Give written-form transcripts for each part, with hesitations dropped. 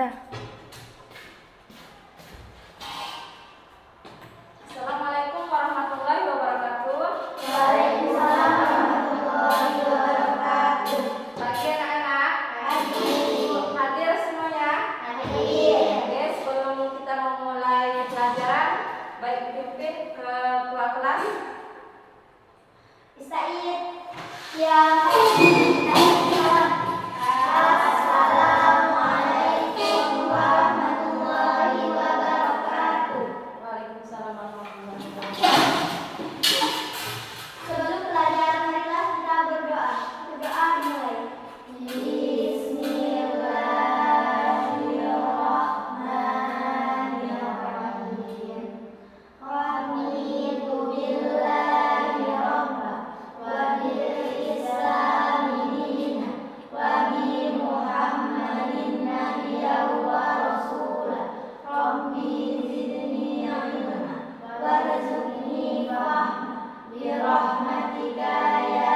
Dah. Assalamualaikum warahmatullahi wabarakatuh. Waalaikumsalam warahmatullahi wabarakatuh. Pagi anak-anak. Hadir semuanya. Hadir. Oke, sebelum kita memulai pelajaran, baik pimpin ke ketua kelas. Istaid. Ya. Assalamualaikum warahmatullahi wabarakatuh. Waalaikumsalam warahmatullahi wabarakatuh. Sebelum pelajaran marilah kita berdoa. Berdoa dimulai. Bismillahirrahmanirrahim. Raditu billahi rabba wa bil islami dina wa bi Muhammadin nabiyyan wa rasula. Rabbi zidni ilma warzuqni fahma bi rahmatika ya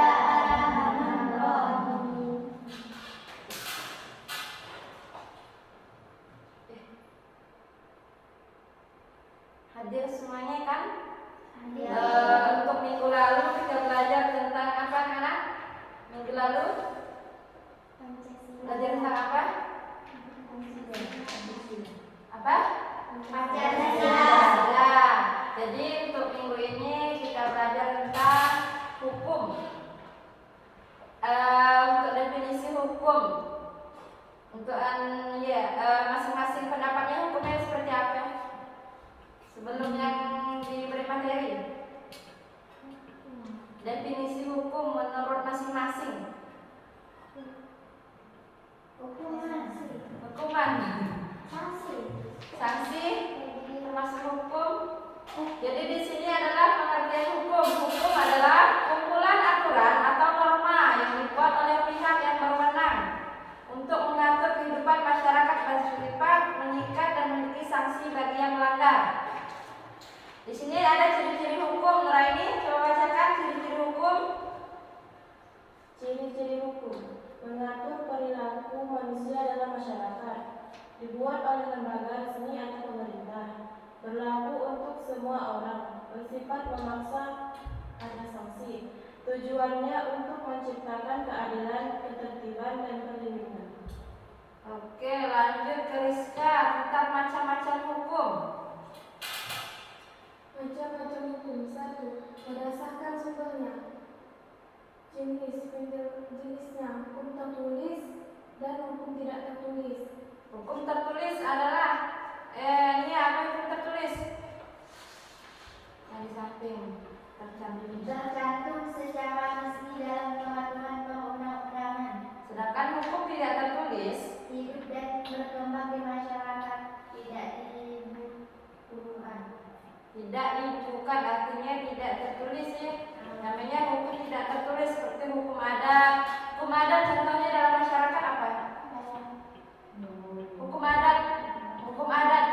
arhamar rahimin. Hadir semuanya kan? Hadir. Untuk minggu lalu kita belajar tentang apa anak-anak? Minggu lalu belajar tentang apa? Apa? Pancasila. Jadi untuk minggu ini kita belajar tentang hukum. Untuk definisi hukum. Untuk masing-masing pendapatnya hukumnya seperti apa? Sebelum yang diberi materi. Definisi hukum menurut masing-masing. Hukuman. Sanksi termasuk hukum. Jadi di sini adalah pengertian hukum. Hukum adalah kumpulan aturan atau norma yang dibuat oleh pihak yang berwenang untuk mengatur kehidupan masyarakat bersifat mengikat dan memiliki sanksi bagi yang melanggar. Di sini ada ciri-ciri hukum. Nuraini, coba bacakan ciri-ciri hukum. Ciri-ciri hukum mengatur perilaku manusia dalam masyarakat, dibuat oleh lembaga resmi atau pemerintah, berlaku untuk semua orang, bersifat memaksa, ada sanksi. Tujuannya untuk menciptakan keadilan, ketertiban, dan perlindungan. Oke, lanjut ke Rizka tentang macam-macam hukum. Macam-macam hukum. 1. Berdasarkan sumbernya. Jenisnya hukum tertulis dan hukum tidak tertulis. Hukum tertulis adalah ini apa hukum tertulis? Yang di samping tercantum. Tercantum secara resmi dalam peraturan perundang-undangan. Sedangkan hukum tidak tertulis Hidup dan berkembang di masyarakat, tidak dibukukan. tidak dibukukan, artinya tidak tertulis ya. Namanya hukum tidak tertulis seperti hukum adat. Hukum adat contohnya dalam masyarakat apa? Hukum adat. Hukum adat.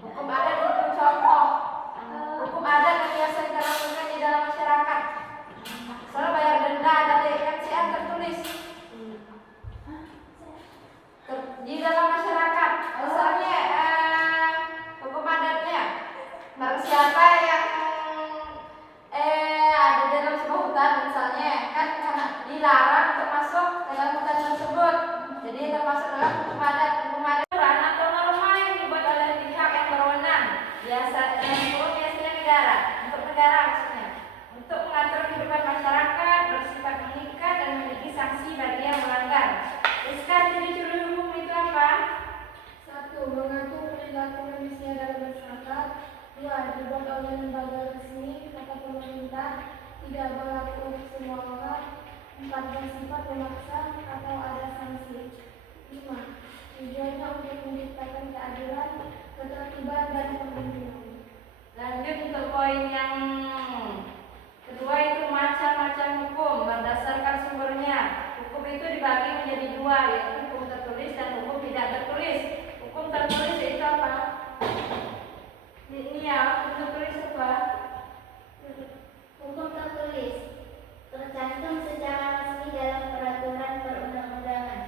Hukum adat itu contoh. Hukum adat yang biasa kita lakukan di dalam masyarakat. Soal bayar denda ada kan tertulis di dalam masyarakat. Misalnya hukum adatnya, barang siapa yang ada dalam sebuah hutan misalnya kan karena dilarang untuk masuk dalam hutan tersebut. Jadi termasuk dalam hukum adat. Hukum adat aturan atau norma yang dibuat oleh pihak yang berwenang, biasanya negara, untuk negara maksudnya, untuk mengatur kehidupan masyarakat, bersifat mengikat dan memiliki sanksi bagi yang melanggar. Rizka, ciri-ciri hukum itu apa? 1. Mengatur perilaku manusia dalam masyarakat. 2. Dibuat oleh lembaga resmi atau pemerintah, tidak berlaku untuk semua orang. 4. Bersifat memaksa atau ada sanksi. 5. Tujuannya untuk menciptakan keadilan, ketertiban, dan perlindungan. Lanjut untuk poin yang kedua, itu macam-macam hukum berdasarkan sumbernya. Hukum itu dibagi menjadi dua, yaitu hukum tertulis dan hukum tidak tertulis. Hukum tertulis itu apa? Ini ya, hukum tertulis apa? Hukum tertulis tercantum secara resmi dalam peraturan perundang-undangan.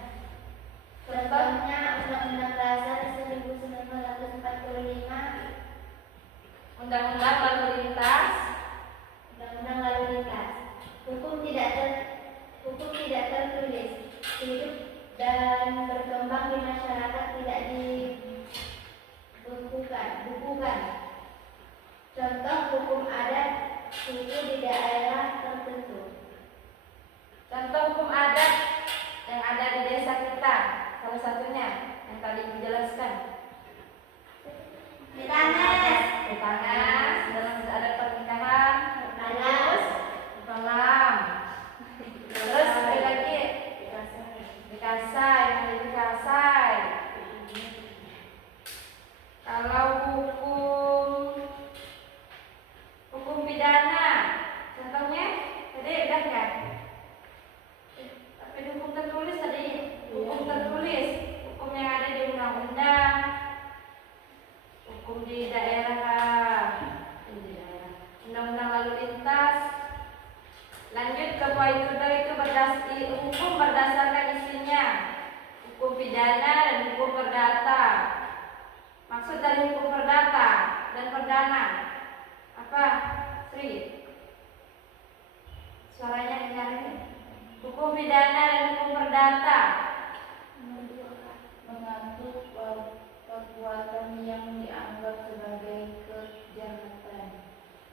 dan berkembang di masyarakat tidak dibukukan. Contoh hukum adat suku di daerah tertentu. Contoh hukum adat yang ada di desa kita, salah satunya yang tadi dijelaskan. Mitanas, Dalam adat pernikahan, Talas, salam. Terus ada lagi dikasai. Kalau hukum pidana, contohnya tadi udah kan? Tapi hukum tertulis tadi, hukum tertulis, hukum yang ada di undang-undang, hukum di daerah, undang-undang lalu lintas. Lanjut ke poin kedua, itu hukum berdasarkan isinya, hukum pidana dan hukum perdata. Maksud dari hukum perdata dan perdana apa, Sri? Suaranya dengar. Hukum pidana dan hukum perdata mengatur perbuatan yang dianggap sebagai kejahatan.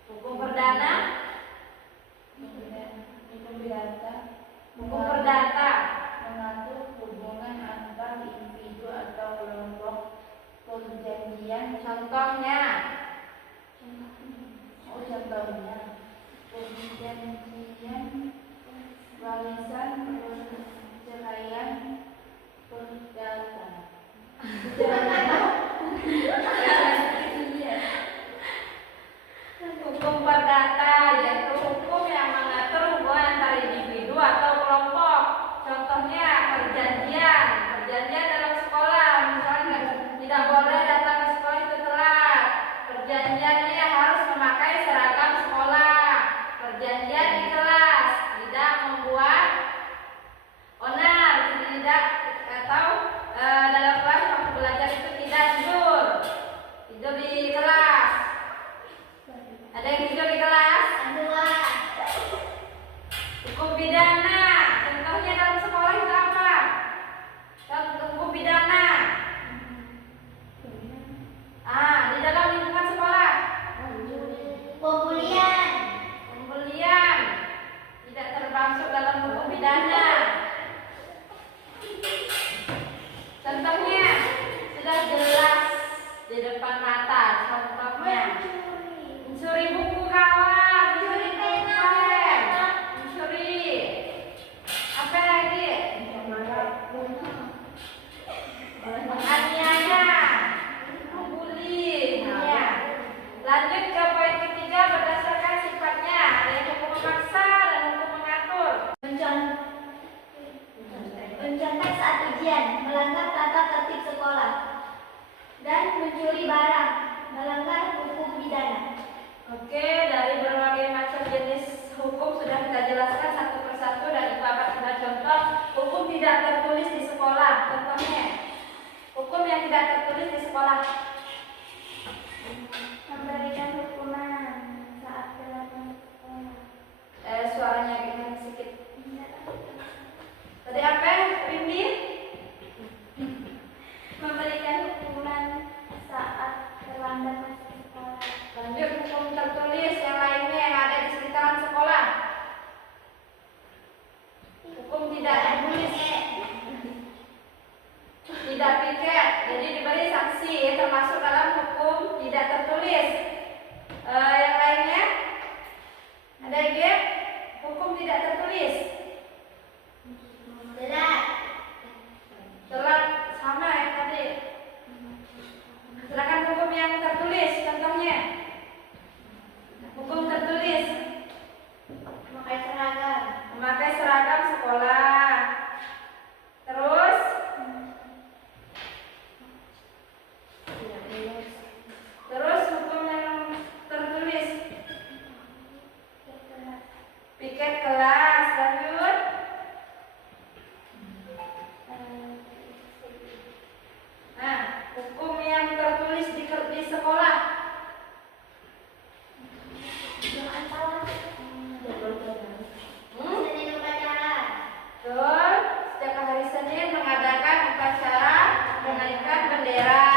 hukum perdana, Hukum pidata hukum perdata mengatur hubungan antar individu atau kelompok, perjanjian, contohnya contohnya perjanjian warisan, perceraian, perdata. hukum perdata yaitu hukum yang mengatur hubungan antara individu atau kelompok. Contohnya perjanjian dalam sekolah, misalnya tidak boleh datang ke sekolah itu telat. Perjanjiannya harus memakai seragam sekolah. Perjanjian di kelas tidak membuat onar, tidak atau dalam kelas waktu belajar itu tidak tidur di kelas. Ada yang tidur di kelas? Dua, Hukum pidana, contohnya dalam sekolah itu apa? Contoh hukum pidana. Di dalam lingkungan sekolah. pembulian, Pembelian tidak termasuk dalam hukum pidana. Contohnya sudah jelas di depan mata. Contohnya mencuri buku kawan, mencuri pena, mencuri apa lagi? Menganiaya, membuli. Ya. Lanjut ke poin ketiga, berdasarkan sifatnya ada yang hukum memaksa dan hukum mengatur. mencontek saat ujian, melanggar tata tertib sekolah, dan mencuri barang, melanggar hukum pidana. Oke, dari berbagai macam jenis hukum sudah kita jelaskan satu persatu dan Bapak sudah contoh hukum tidak tertulis di sekolah. Contohnya, hukum yang tidak tertulis di sekolah. Memberikan hukuman saat dalam sekolah. Suaranya gini sedikit. Tadi apa, Windy? Memberikan hukuman saat terlambat masuk sekolah. Lanjut hukum tertulis yang lainnya yang ada di sekitaran sekolah. Hukum tidak tertulis, tidak piket, jadi diberi sanksi termasuk dalam hukum tidak tertulis. Yang lainnya ada lagi hukum tidak tertulis. Telat sama yang tadi. Silakan hukum yang tertulis, contohnya hukum tertulis memakai seragam sekolah. Terus hukum yang tertulis piket kelas. Lanjut hukum yang tertulis di sekolah. Betul, setiap hari Senin mengadakan menaikkan bendera